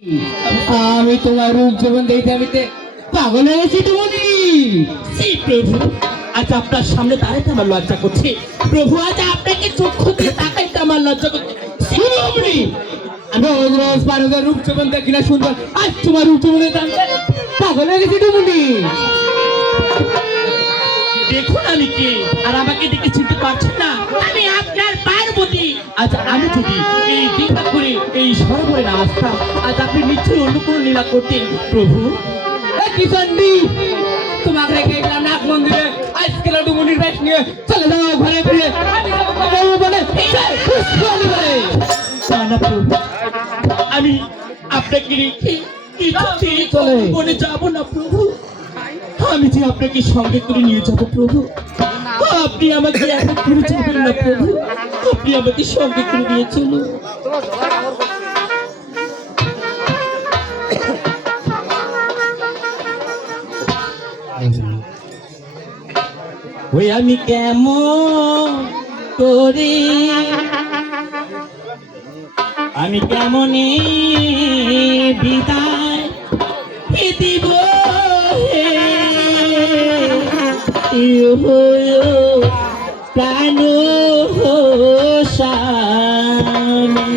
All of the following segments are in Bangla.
আমি তোমার রূপ জীবন দেখতে আমি পাগল হয়ে গেছি তুমি। প্রভু, আজ আপনার সামনে দাঁড়াইতে আমার লজ্জা করছে। প্রভু, আজ আপনাকে চক্ষু দিয়ে তাকাইতে আমার লজ্জা করছে। আমি রোজ রোজ পারদের রূপ জীবন দেখি না সুন্দর, আজ তোমার রূপ জীবনে পাগল হয়ে গেছি তুমি। দেখুন আমি কে, আর আমাকে দেখে চিনতে পারছেন না? আমি আপনার পার্বতী। আজ আমি যদি এই দীক্ষা করে এই সরোবরে না আসতাম, আজ আপনি নিশ্চয়ই অন্য কোনো লীলা করতেন। প্রভু, কিষান্ডি তোমাকে রেখে গেলাম নাথ মন্দিরে, আজকে ডুমুনির বেশ নিয়ে চলে যাও ঘরে ফিরে। আমি যাবো বাবু বলে না প্রভু, আমি আপনাকে রেখে কিছুতেই চলে বনে যাব না প্রভু। আমি যে আপনাকে সঙ্গে করে নিয়ে যাব প্রভু, আপনি আমাকে একা করে যাবেন না প্রভু, আপনি আমাকে সঙ্গে করে নিয়ে চলুন। ওই আমি কেমন করে, আমি কেমনে বিদায় দিব প্রাণ স্বামী।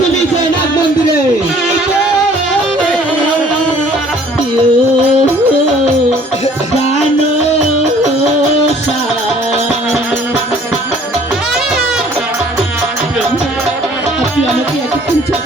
তুমি যে নাথ মন্দিরে আপনি আমাকে এত পরিচয়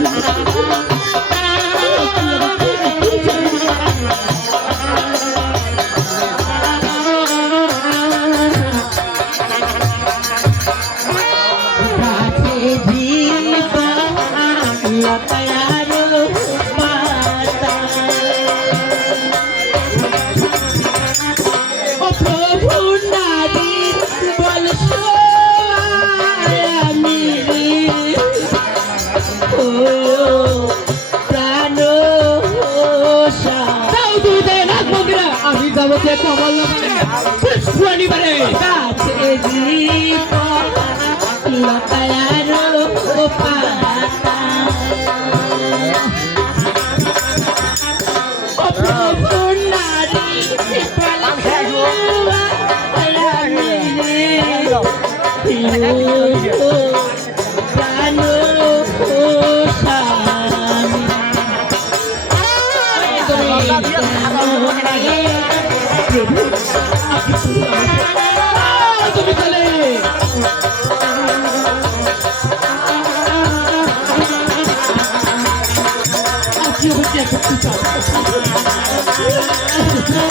আমি যাবো যে কমল শনিবারে কাছে জীব লতায়ার পাতা। ও প্রভু নারী প্রাণ তুমি চলে আপনি আমাকে